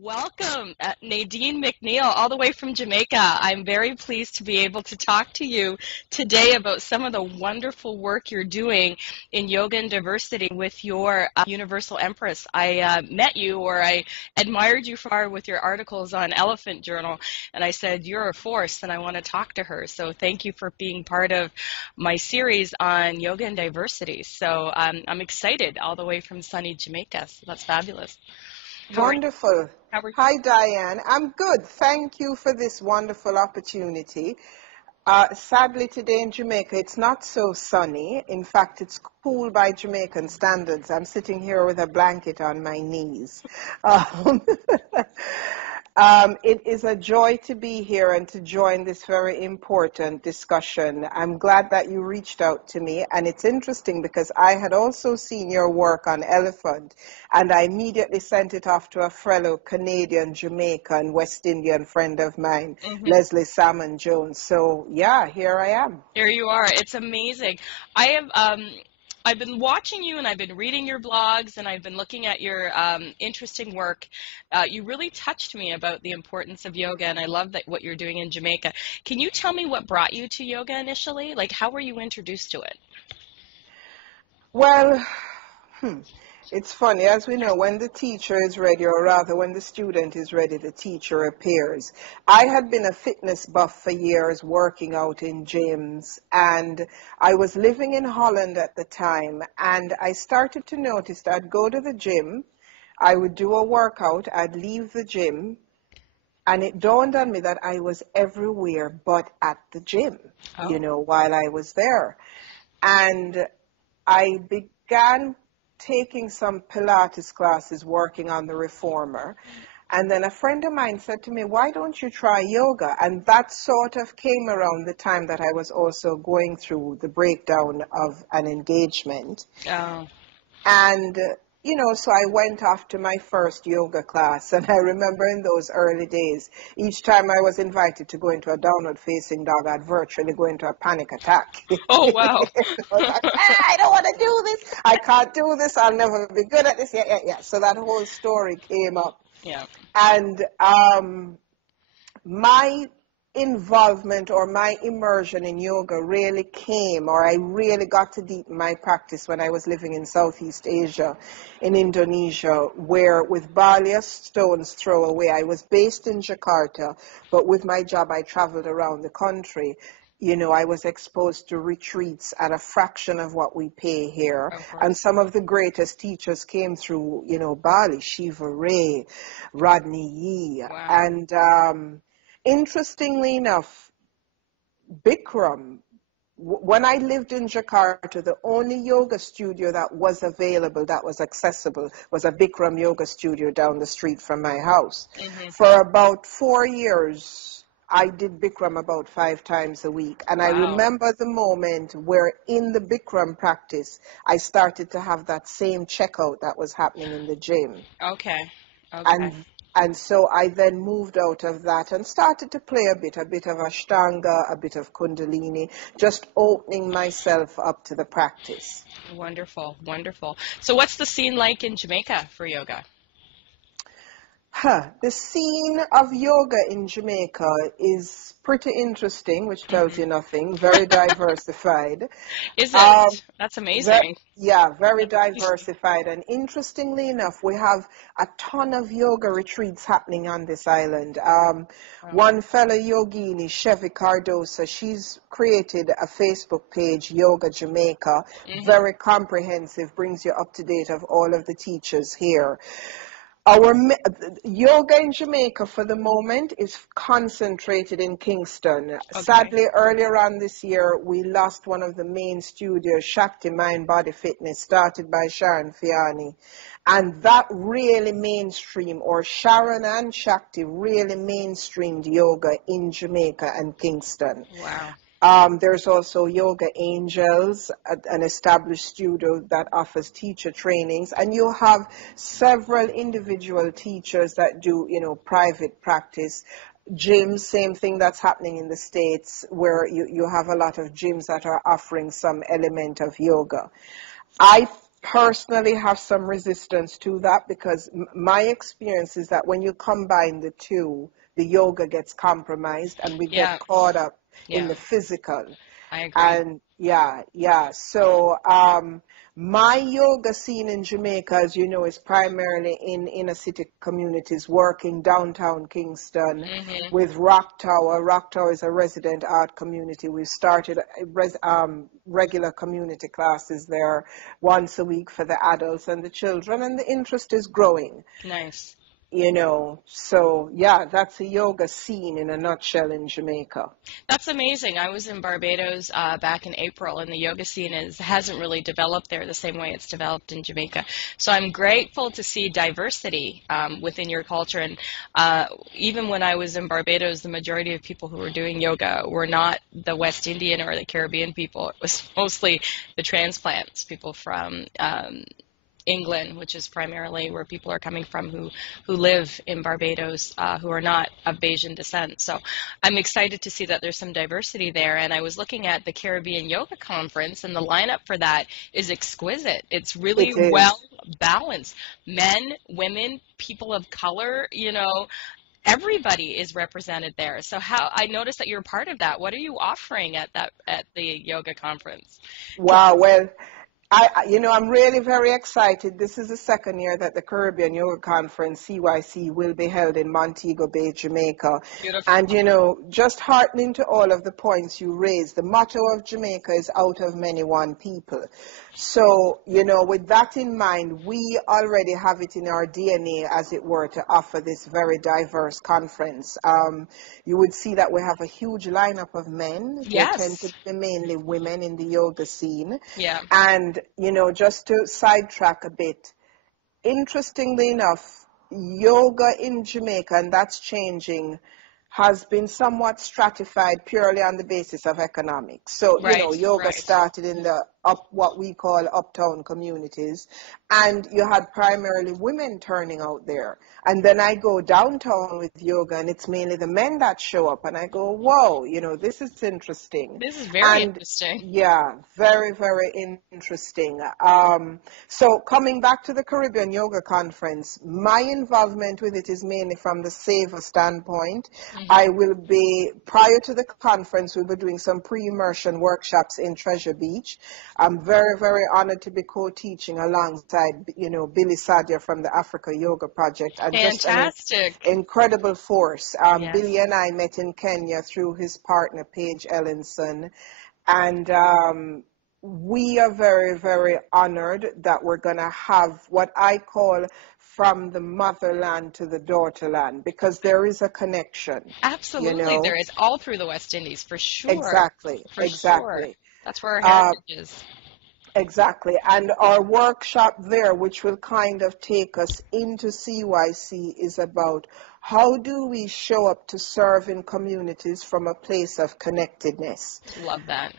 Welcome, Nadine McNeil, all the way from Jamaica. I'm very pleased to be able to talk to you today about some of the wonderful work you're doing in yoga and diversity with your Universal Empress. I met you, or I admired you far with your articles on Elephant Journal, and I said, you're a force, and I want to talk to her. So thank you for being part of my series on yoga and diversity. So I'm excited all the way from sunny Jamaica, so that's fabulous. Wonderful. How are you? Hi, Diane. I'm good. Thank you for this wonderful opportunity. Sadly, today in Jamaica, it's not so sunny. In fact, it's cool by Jamaican standards. I'm sitting here with a blanket on my knees. Um, it is a joy to be here and to join this very important discussion. I'm glad that you reached out to me, and it's interesting because I had also seen your work on elephant, and I immediately sent it off to a fellow Canadian, Jamaican, West Indian friend of mine, Leslie Salmon Jones. So yeah, here I am. Here you are. It's amazing. I've been watching you, and I've been reading your blogs, and I've been looking at your interesting work. You really touched me about the importance of yoga, and I love that what you're doing in Jamaica. Can you tell me what brought you to yoga initially? Like, how were you introduced to it? Well, it's funny, as we know, when the teacher is ready, or rather when the student is ready, the teacher appears. I had been a fitness buff for years, working out in gyms, and I was living in Holland at the time, and I started to notice that I'd go to the gym, I would do a workout, I'd leave the gym, and it dawned on me that I was everywhere but at the gym, while I was there. And I began taking some Pilates classes working on the reformer. And then a friend of mine said to me, why don't you try yoga? And that sort of came around the time that I was also going through the breakdown of an engagement. Oh. And, so I went off to my first yoga class. And I remember in those early days, each time I was invited to go into a downward facing dog, I'd virtually go into a panic attack. Oh, wow. I was like, I don't want to do this. I can't do this. I'll never be good at this. Yeah. So that whole story came up. Yeah. And my involvement or my immersion in yoga really came, or I really got to deepen my practice when I was living in Southeast Asia, in Indonesia, where with Bali a stone's throw away, I was based in Jakarta, but with my job I traveled around the country. I was exposed to retreats at a fraction of what we pay here. And some of the greatest teachers came through, Bali, Shiva Ray, Rodney Yee. Wow. And interestingly enough, Bikram, when I lived in Jakarta, the only yoga studio that was available, that was accessible, was a Bikram Yoga studio down the street from my house. For about 4 years, I did Bikram about 5 times a week. And I remember the moment where in the Bikram practice, I started to have that same checkout that was happening in the gym. Okay. And so I then moved out of that and started to play a bit of Ashtanga, a bit of Kundalini, just opening myself up to the practice. Wonderful, wonderful. So what's the scene like in Jamaica for yoga? The scene of yoga in Jamaica is pretty interesting, which tells you nothing. Very diversified. Is it? That's amazing. Very diversified. And interestingly enough, we have a ton of yoga retreats happening on this island. One fellow yogini, Chevy Cardosa, she's created a Facebook page, Yoga Jamaica, very comprehensive, brings you up to date of all of the teachers here. Our yoga in Jamaica for the moment is concentrated in Kingston. Sadly, earlier on this year, we lost one of the main studios, Shakti Mind Body Fitness, started by Sharon Fiani. And that really mainstream, or Sharon and Shakti really mainstreamed yoga in Jamaica and Kingston. Wow. There's also Yoga Angels, an established studio that offers teacher trainings, and you have several individual teachers that do, private practice. Gyms, same thing that's happening in the States, where you have a lot of gyms that are offering some element of yoga. I personally have some resistance to that because my experience is that when you combine the two, the yoga gets compromised and we get Yeah, caught up in yeah, the physical. I agree. And yeah. So my yoga scene in Jamaica, as you know, is primarily in inner city communities, working downtown Kingston Hmm. with Rock Tower. Rock Tower is a resident art community. We've started regular community classes there once a week for the adults and the children, and the interest is growing. Nice. So yeah, that's a yoga scene in a nutshell in Jamaica. That's amazing. I was in Barbados back in April, and the yoga scene hasn't really developed there the same way it's developed in Jamaica. So I'm grateful to see diversity within your culture. And even when I was in Barbados, the majority of people who were doing yoga were not the West Indian or the Caribbean people. It was mostly the transplants, people from England, which is primarily where people are coming from who live in Barbados, who are not of Bayesian descent. So I'm excited to see that there's some diversity there. And I was looking at the Caribbean Yoga Conference, and the lineup for that is exquisite. It's really It well is. balanced. Men, women, people of color, everybody is represented there. So how I noticed that you're part of that. What are you offering at the yoga conference? Wow. Well, I'm really very excited. This is the second year that the Caribbean Yoga Conference, CYC, will be held in Montego Bay, Jamaica. Beautiful. And, just heartening to all of the points you raised, the motto of Jamaica is out of many, one people. So, with that in mind, we already have it in our DNA, as it were, to offer this very diverse conference. You would see that we have a huge lineup of men. There tend to Yes. be mainly women in the yoga scene. Yeah. And, just to sidetrack a bit, interestingly enough, yoga in Jamaica, and that's changing, has been somewhat stratified purely on the basis of economics. So, Right. yoga Right. started in the what we call uptown communities, and you had primarily women turning out there. And then I go downtown with yoga, and it's mainly the men that show up, and I go, whoa, this is interesting. This is very And interesting. yeah, very, very interesting. So coming back to the Caribbean Yoga Conference, my involvement with it is mainly from the Savor standpoint. Hmm. I will be, prior to the conference, we'll be doing some pre-immersion workshops in Treasure Beach. I'm very, very honored to be co-teaching alongside, Billy Sadia from the Africa Yoga Project, and just an Fantastic. incredible force. Billy Yes. and I met in Kenya through his partner, Paige Ellinson, and we are very, very honored that we're going to have what I call from the motherland to the daughterland, because there is a connection, you Absolutely, there know. is all through the West Indies, for sure. Exactly, For sure. exactly. That's where our Uh, heritage is. exactly. And our workshop there, which will kind of take us into CYC, is about how do we show up to serve in communities from a place of connectedness. Love that.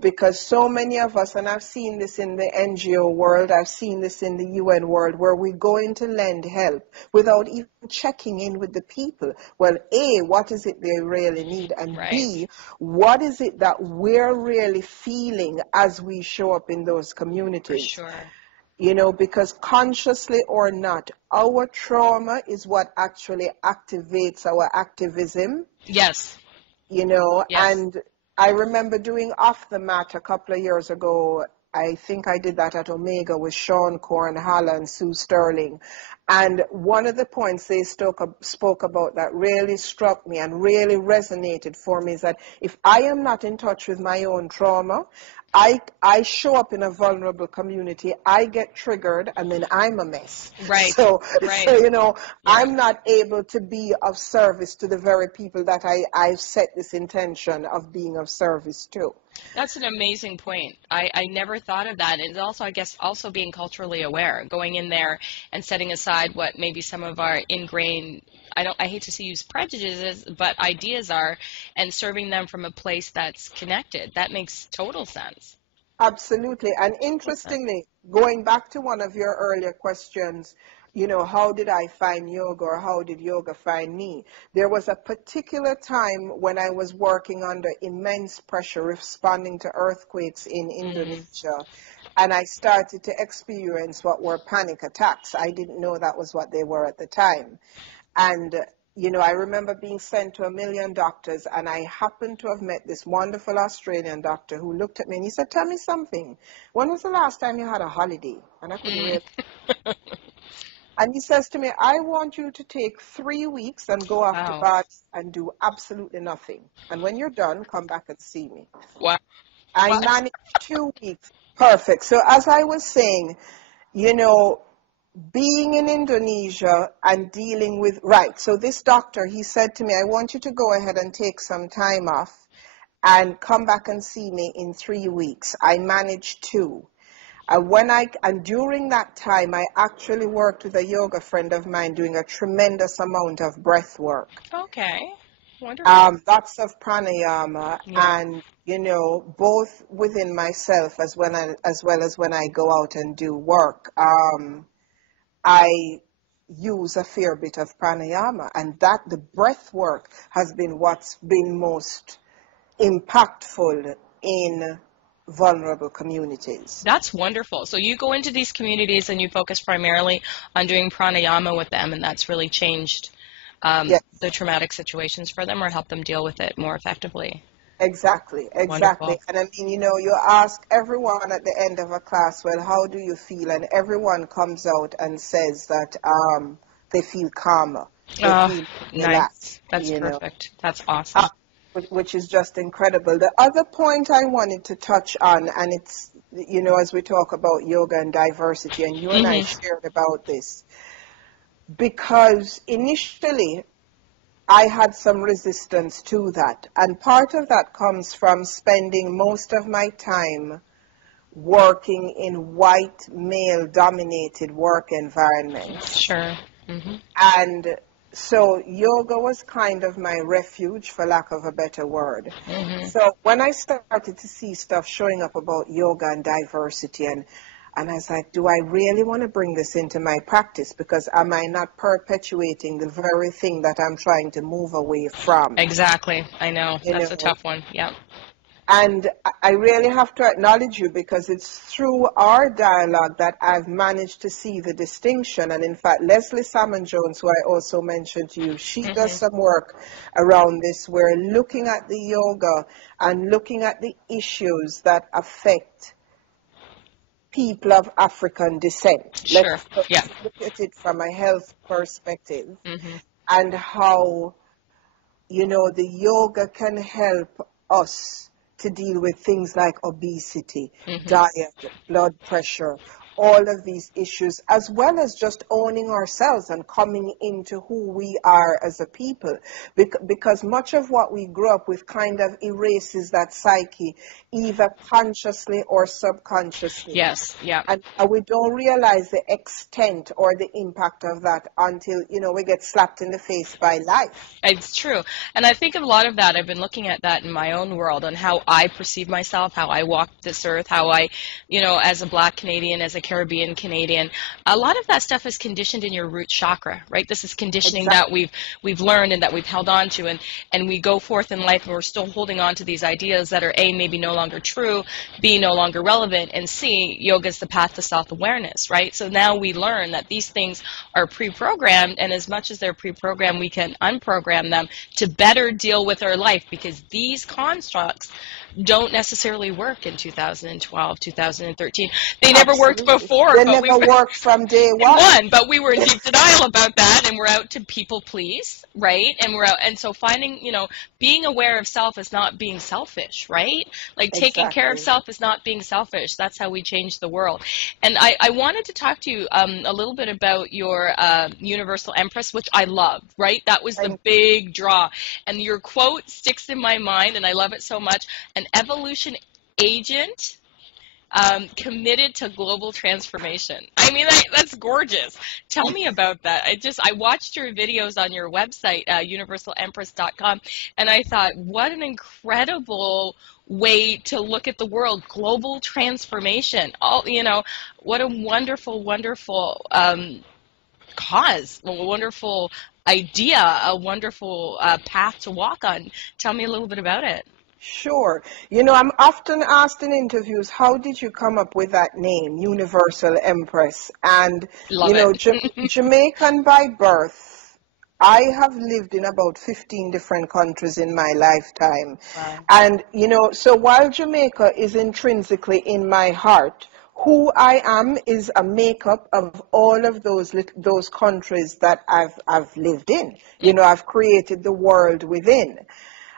Because so many of us, and I've seen this in the NGO world, I've seen this in the UN world, where we go in to lend help without even checking in with the people. Well, A, what is it they really need? And Right. B, what is it that we're really feeling as we show up in those For communities? sure. Because consciously or not, our trauma is what actually activates our activism, Yes. Yes. and I remember doing Off the Mat a couple of years ago. I think I did that at Omega with Sean Cornhalla and Sue Sterling. And one of the points they spoke about that really struck me and really resonated for me is that if I am not in touch with my own trauma, I show up in a vulnerable community, I get triggered, and then I'm a mess. Right. So, Right. so Yeah. I'm not able to be of service to the very people that I've set this intention of being of service to. That's an amazing point. I never thought of that. And also, I guess, also being culturally aware, going in there and setting aside what maybe some of our ingrained, I hate to use prejudices, but ideas are, and serving them from a place that's connected. That makes total sense. Absolutely. And Total sense. interestingly, going back to one of your earlier questions, how did I find yoga or how did yoga find me? There was a particular time when I was working under immense pressure responding to earthquakes in Mm, Indonesia. and I started to experience what were panic attacks. I didn't know that was what they were at the time. And, I remember being sent to a million doctors, and I happened to have met this wonderful Australian doctor who looked at me and he said, "Tell me something. When was the last time you had a holiday?" And I couldn't Mm. really. And he says to me, "I want you to take 3 weeks and go off to Wow. Bali and do absolutely nothing. And when you're done, come back and see me." Wow. I What? managed 2 weeks. Perfect. So as I was saying, you know, being in Indonesia and dealing with, right, so this doctor, he said to me, "I want you to go ahead and take some time off and come back and see me in 3 weeks." I managed to. And during that time, I actually worked with a yoga friend of mine doing a tremendous amount of breath work. Okay. Wonderful. Lots of pranayama, Yeah. and both within myself as well as when I go out and do work. I use a fair bit of pranayama, and that the breath work has been what's been most impactful in vulnerable communities. That's wonderful. So you go into these communities and you focus primarily on doing pranayama with them, and that's really changed Yes, the traumatic situations for them or helped them deal with it more effectively. exactly, exactly. Wonderful. And I mean, you ask everyone at the end of a class, "Well, how do you feel?" And everyone comes out and says that they feel calmer, they Oh, feel relaxed, nice. That's perfect. That's awesome. which is just incredible. The other point I wanted to touch on, and it's, as we talk about yoga and diversity, and you and I Hmm. shared about this, because initially I had some resistance to that. And part of that comes from spending most of my time working in white, male dominated work environments. Sure. Hmm. And so yoga was kind of my refuge, for lack of a better word. Hmm. So when I started to see stuff showing up about yoga and diversity, and I was like, do I really want to bring this into my practice? Because am I not perpetuating the very thing that I'm trying to move away from? Exactly. I know. You That's a know, tough one. Yeah. and I really have to acknowledge you, because it's through our dialogue that I've managed to see the distinction. And in fact, Leslie Salmon Jones, who I also mentioned to you, she does Hmm. some work around this, where looking at the yoga and looking at the issues that affect people of African descent. Sure. Let's Yeah. look at it from a health perspective, Hmm. and how the yoga can help us to deal with things like obesity, Hmm. diet, blood pressure, all of these issues, as well as just owning ourselves and coming into who we are as a people. Because much of what we grew up with kind of erases that psyche, either consciously or subconsciously. Yes. Yeah. And we don't realize the extent or the impact of that until, we get slapped in the face by life. It's true. And I think of a lot of that. I've been looking at that in my own world and how I perceive myself, how I walk this earth, how I, as a Black Canadian, as a Caribbean Canadian, a lot of that stuff is conditioned in your root chakra, right? This is conditioning that Exactly. we've learned and that we've held on to, and we go forth in life and we're still holding on to these ideas that are A, maybe no longer true, B, no longer relevant, and C, yoga is the path to self-awareness, right? So now we learn that these things are pre-programmed, and as much as they're pre-programmed, we can unprogram them to better deal with our life, because these constructs don't necessarily work in 2012, 2013. They never worked Absolutely. before, They but never worked from day one. but we were in deep denial about that, and we're out to people please, right? And we're out, and so finding, being aware of self is not being selfish, right? Like taking care of Exactly. self is not being selfish. That's how we change the world. And I wanted to talk to you a little bit about your Universal Empress, which I love, right? That was the And big draw. And your quote sticks in my mind, and I love it so much. An evolution agent committed to global transformation. I mean, that's gorgeous. Tell me about that. I watched your videos on your website, universalempress.com, and I thought, what an incredible way to look at the world, global transformation. What a wonderful, wonderful cause, a wonderful idea, a wonderful path to walk on. Tell me a little bit about it. Sure. You know, I'm often asked in interviews, how did you come up with that name, Universal Empress? And, Love you it. know, Jamaican by birth, I have lived in about 15 different countries in my lifetime. Wow. And, you know, so while Jamaica is intrinsically in my heart, who I am is a makeup of all of those countries that I've lived in. Yeah. You know, I've created the world within.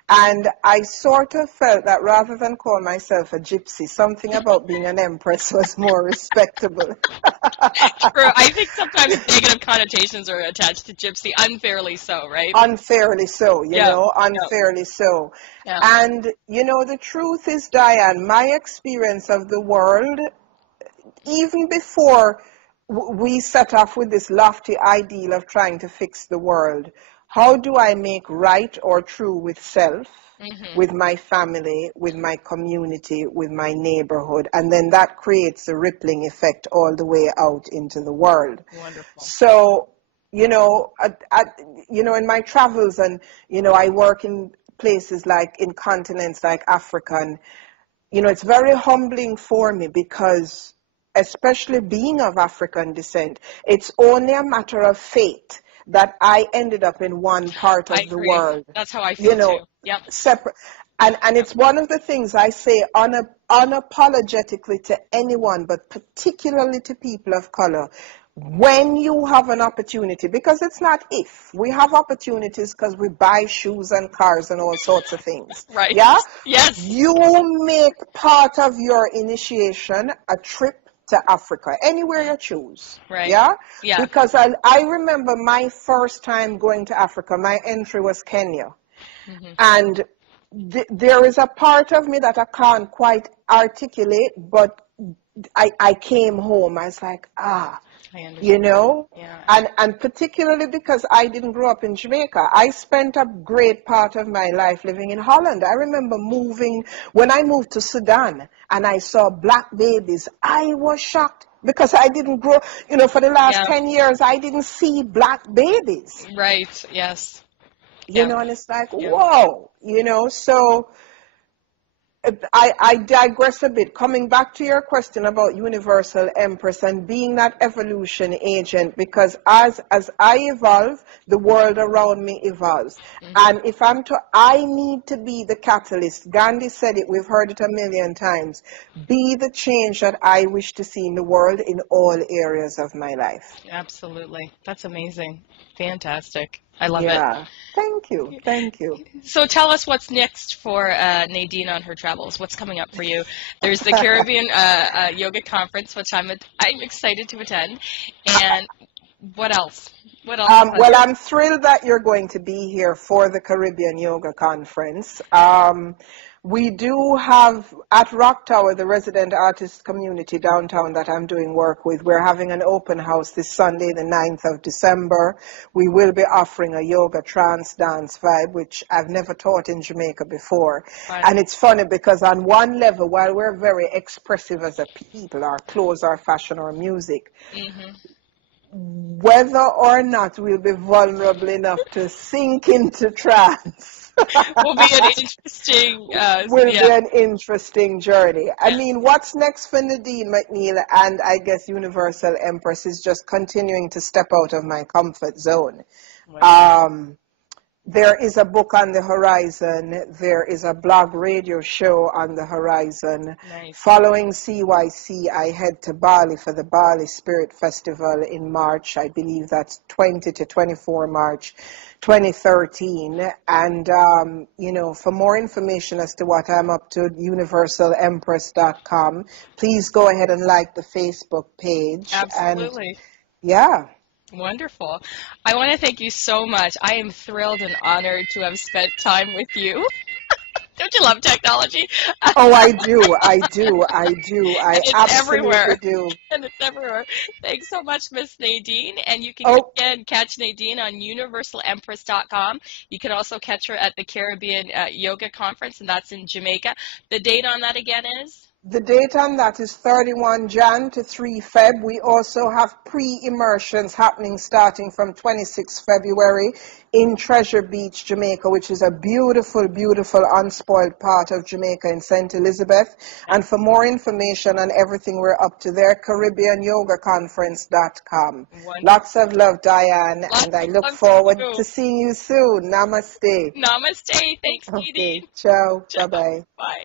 And I sort of felt that rather than call myself a gypsy, something about being an empress was more respectable. True. I think sometimes negative connotations are attached to gypsy, unfairly so, right? Unfairly so, you Yeah. know, Yeah. unfairly so. Yeah. And, you know, the truth is, Diane, my experience of the world, even before we set off with this lofty ideal of trying to fix the world, how do I make right or true with self, Hmm. with my family, with my community, with my neighborhood? And then that creates a rippling effect all the way out into the world. Wonderful. So, you know, you know, in my travels, and, you know, I work in places like in continents like Africa, and, you know, it's very humbling for me because, especially being of African descent, it's only a matter of fate that I ended up in one part I of the agree. world, That's how I you feel too. know, Yep. separate. And Yep. it's one of the things I say unapologetically to anyone, but particularly to people of color. When you have an opportunity, because it's not if, we have opportunities because we buy shoes and cars and all sorts of things. Right. Yeah? Yes. You make part of your initiation a trip to Africa, anywhere you choose. Right. Yeah? Yeah. Because I remember my first time going to Africa, my entry was Kenya. Hmm. And there is a part of me that I can't quite articulate, but I came home. I was like, I you understand. know, Yeah. and particularly because I didn't grow up in Jamaica. I spent a great part of my life living in Holland. I remember when I moved to Sudan and I saw black babies. I was shocked because I didn't grow, you know, for the last Yeah. 10 years, I didn't see black babies, Right. Yes. you Yeah. know, and it's like, Yeah. whoa, you know, so I digress a bit. Coming back to your question about Universal Empress and being that evolution agent, because as I evolve, the world around me evolves. Hmm. And if I need to be the catalyst. Gandhi said it, we've heard it a million times. Be the change that I wish to see in the world in all areas of my life. Absolutely. That's amazing. Fantastic. I love it. Yeah. Thank you. Thank you. So tell us what's next for Nadine on her travels. What's coming up for you? There's the Caribbean Yoga Conference, which I'm excited to attend. And what else? What else? Well, I'm thrilled that you're going to be here for the Caribbean Yoga Conference. We do have at Rock Tower, the resident artist community downtown that I'm doing work with, we're having an open house this Sunday, the 9th of December. We will be offering a yoga trance dance vibe, which I've never taught in Jamaica before. Fun. And it's funny because on one level, while we're very expressive as a people, our clothes, our fashion, our music, Hmm. whether or not we'll be vulnerable enough to sink into trance Will be an interesting, will yeah. be an interesting journey. I Yeah. mean, what's next for Nadine McNeil and I guess Universal Empress is just continuing to step out of my comfort zone. Wonderful. Um, There is a book on the horizon. There is a blog radio show on the horizon. Nice. Following CYC, I head to Bali for the Bali Spirit Festival in March. I believe that's 20 to 24 March 2013. And, you know, for more information as to what I'm up to, universalempress.com. Please go ahead and like the Facebook page. And Absolutely. yeah. Wonderful. I want to thank you so much. I am thrilled and honored to have spent time with you. Don't you love technology? Oh, I do. I do. I do. And I it's absolutely everywhere. do. And it's everywhere. Thanks so much, Miss Nadine. And you can Oh, again catch Nadine on universalempress.com. You can also catch her at the Caribbean Yoga Conference, and that's in Jamaica. The date on that again is? The date on that is 31 Jan to 3 Feb. We also have pre-immersions happening starting from 26 February in Treasure Beach, Jamaica, which is a beautiful, beautiful, unspoiled part of Jamaica in St. Elizabeth. And for more information on everything we're up to there, CaribbeanYogaConference.com. Wonderful. Lots of love, Dianne, Lots and I of look love forward to to you. seeing you soon. Namaste. Namaste. Thanks, Okay, Nadine. ciao, Ciao. bye-bye. Bye.